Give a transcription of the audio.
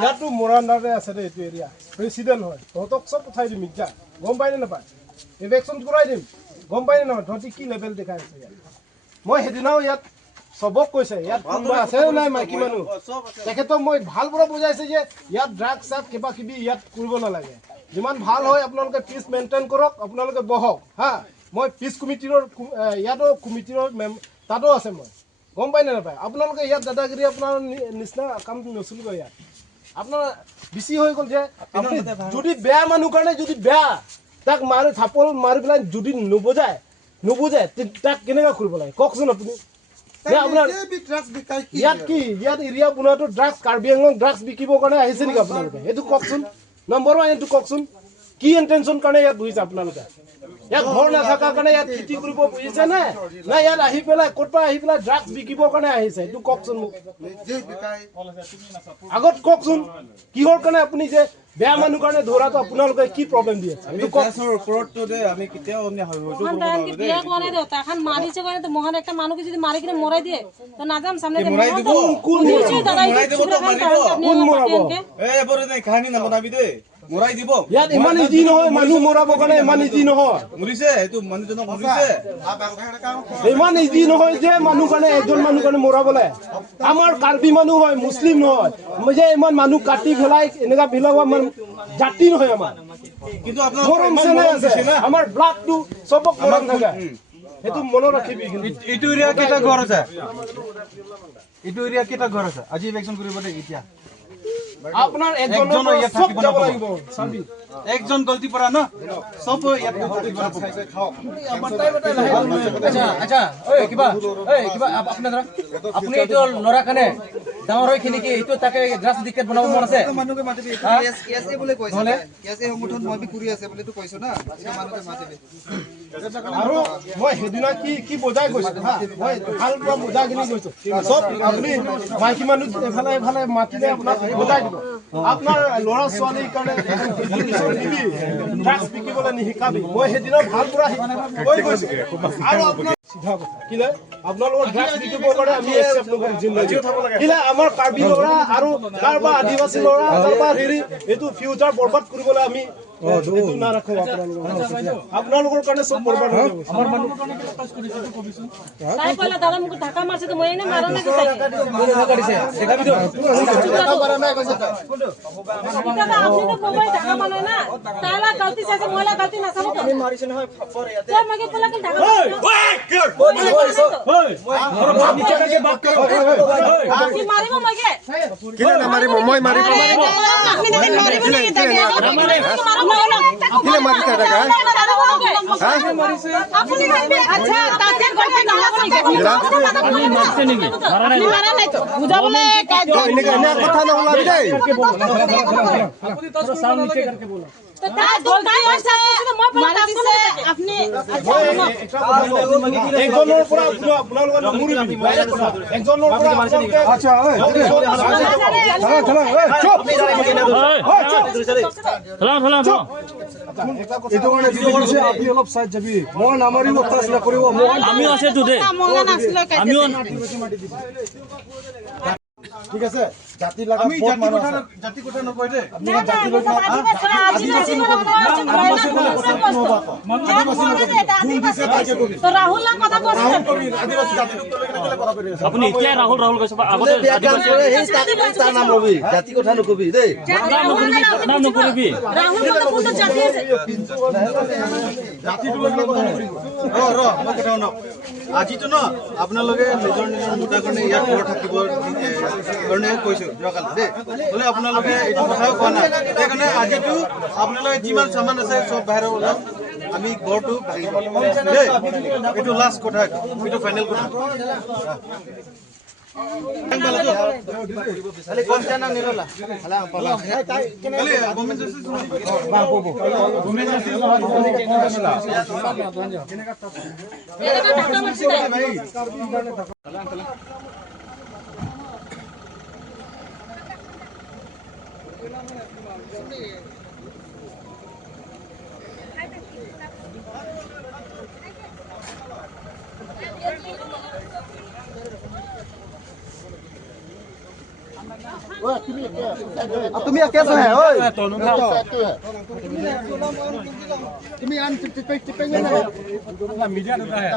ইয়াতো মোৰাণ্ডাৰে আছে দে এইটো এৰিয়া প্ৰেচিডেণ্ট হয় তহঁতক চব পঠাই দিম মিৰ্জা গম পাই নে নাপায় ইলেকশ্যন কৰাই দিম গম পাই নে নাপায় তহঁতি কি লেভেল দেখাই আছে ইয়াত মই সেইদিনাও ইয়াত চবক কৈছে ইয়াত কোনোবা আছে নাই মাইকী মানুহ তেখেতক মই ভাল পৰা বুজাইছে যে ইয়াত ড্ৰাগছ চাগ কিবা কিবি ইয়াত কৰিব নালাগে যিমান ভাল হয় আপোনালোকে পিচ মেইনটেইন কৰক আপোনালোকে বহক হা মই পিচ কমিটিৰ ইয়াতো কমিটিৰ তাতো আছে মই গম পাই নে নাপায় আপোনালোকে ইয়াত দাদাগিৰি আপোনাৰ নিচিনা কাম নচলিব ইয়াত আপোনাৰ বেছি হৈ গ'ল যে আপুনি যদি বেয়া মানুহ কাৰণে যদি বেয়া তাক মাৰি থাপল মাৰি পেলাই যদি নুবুজায় তাক কেনেকৈ কৰিব লাগে কওকচোন আপুনি ইয়াত কি ইয়াত এৰিয়া বনোৱাটো ড্ৰাগছ কাৰ্বি আংলং ড্ৰাগছ বিকিবৰ কাৰণে আহিছে নেকি আপোনালোকে এইটো কওকচোন নম্বৰ ওৱান এইটো কওকচোন কি ইণ্টেনশ্যন কাৰণে ইয়াত বহিছে আপোনালোকে ইয়াত ঘৰ নাথাকাৰ কাৰণে ইয়াত খেতি কৰিব বুজিছে নে নাই ইয়াত আহি পেলাই ক'ৰ পৰা আহি পেলাই ড্ৰাগছ বিকিবৰ কাৰণে আহিছে এইটো কওকচোন মোক আগত কওকচোন কিহৰ কাৰণে আপুনি যে বেয়া মানুহ কাৰণে ধৰাটো আপোনালোকে কি প্ৰব্লেম দিয়ে এইটো কওকচোন ওপৰতটো দে আমি কেতিয়াও তাখান মাৰিছে কাৰণে তো মহান একটা মানুহ যদি মাৰি কিনে মৰাই দিয়ে তো নাজাম সামনে মৰাই দিব কোন মৰাই দিব তো মাৰিব কোন মৰাব এ বৰে নাই কাহিনী নবনাবি দে মৰাই দিব ইয়াত ইমান ইজি নহয় মানুহ মৰাব কাৰণে ইমান ইজি নহয় মৰিছে এইটো মানুহজনক মৰিছে ইমান ইজি নহয় যে মানুহ কাৰণে এজন মানুহ কাৰণে মৰাবলে আমাৰ কাৰ্বি মানুহ হয় মুছলিম নহয় মই যে ইমান মানুহ কাটি ফেলাই এনেকা বিলাৱা জাতি নহয় আমাৰ কিন্তু আপোনাৰ আমাৰ ব্লাডটো চবক মৰম থাকে সেইটো মনত ৰাখিবি এইটো এৰিয়া কেইটা ঘৰ আছে আজি ইলেকশ্যন কৰিব দে এতিয়া আপনাৰ একজন ইয়াত থাকিব লাগিব সাবি একজন গলতি পৰা না সব ইয়াত গলতি কৰা খাও আমাৰ টাইম এটা আচ্ছা ওই কিবা আপনাৰা আপনি এটো লৰা কানে ডাঙৰ হৈ কিনে কি এটো তাকে গ্ৰাস দিকেট বনাব মন আছে মানুহে মাতিবি কেএসএ বলে কৈছে কেএসএ সংগঠন মই কৰি আছে বলে তো কৈছো না এটা মানুহে মাতিবি আৰু মই হেদিনা কি বুজাই কৈছো হা মই ভাল পৰা বুজাই কিনি কৈছো সব আপুনি মাইকি মানুহ এফালে মাতিলে আপোনাক বুজাই দিব আপনার লৰা ছোৱালীৰ কাৰণে এডুকেশ্যন দিবি ড্ৰাগছ বিকিবলৈ নিশিকাবি মই হেদিনা ভাল পৰা কৈ কৈছো আৰু আপোনাৰ সিধা কথা কিলে আপোনালোকৰ ড্ৰাগছ বিকিবৰ কাৰণে আমি একচেপ্ট নকৰো জিন্দাগী কিলে আমাৰ কাৰ্বি লৰা আৰু কাৰবা আদিবাসী লৰা কাৰবা হেৰি এইটো ফিউচাৰ বৰবাদ কৰিবলৈ আমি এইটো না ৰাখো আপোনালোকৰ কাৰণে সব বৰবাদ হৈ যাব আমাৰ মানুহৰ কাৰণে পাছ কৰিছে তো কবিছো তাই কলা দাদা মোক ঢাকা মাৰছে তো মই এনে মাৰা নাই তাই কোনে ঢাকা দিছে দেখাবি তো ঢাকা মাৰা নাই কৈছে দাদা আপনি তো কোবাই ঢাকা মানা না তালা গলতি से मोला गलती ना सब আমি মারিছ না হয় ফর ইয়াতে তো মগে কলা কি ঢাকা ওই কিল ওই নিচে करके बात करो আপনি মারিব মগে কিলে না মারিব মই মারিব আপনি দেখেন মারিব না তাকে কিলে মারিছ টাকা হ্যাঁ আপনি আচ্ছা তাতে গলতি না আপনি মারছে নাকি মারা নাই তো বুঝা বলে এনে কথা না বলা দে আপনি তো সাউন্ড नीचे करके बोलो तो ता गलती আছে মই মারা দিছে আপনি একজনৰ পৰা আপোনালোকৰ মুৰি একজনৰ পৰা আচ্ছা এইটো কাৰণে দিছে আপনি অলপ সাইড যাবি মই নামাৰিব ফাসলা কৰিব আমি আছে তো দে আমিও ঠিক আছে জাতি লাগা জাতি কথা নকয় দে আপনি জাতি লগা আদিবাসী তো রাহুল না কথা কৈছে আদিবাসী জাতি আপনি এতিয়া রাহুল কৈছে আগতে আদিবাসী এই নাম লবি জাতি কথা নকবি দে নাম নকবি রাহুল কথা কোন জাতি আছে জাতিটো লগা কথা নকৰিব মই কথা ন আজিতো ন আপোনালোকে নিজৰ মুদ্ৰা কাৰণে ইয়াত ঘৰ থাকিব কাৰণে কৈছো যোৱাকাল দে বলে আপোনালোকে এইটো কথাও কোৱা নাই সেইকাৰণে আজিতো আপোনালোকে যিমান সামান আছে সব বাহিৰ ওলাম আমি ঘৰটো ভাঙিব দে এইটো লাষ্ট কথা এইটো ফাইনেল কথা খালি কোন জানা নিৰলা খালা পালা খালি গভৰ্ণমেণ্ট জস্টিস বাবু গভৰ্ণমেণ্ট জস্টিস কেনেকা ঢাকা মারছি ভাই আমরা তুমি কেছ হে ঐ তুমি আন টিপে মিডিয়া দুটা হে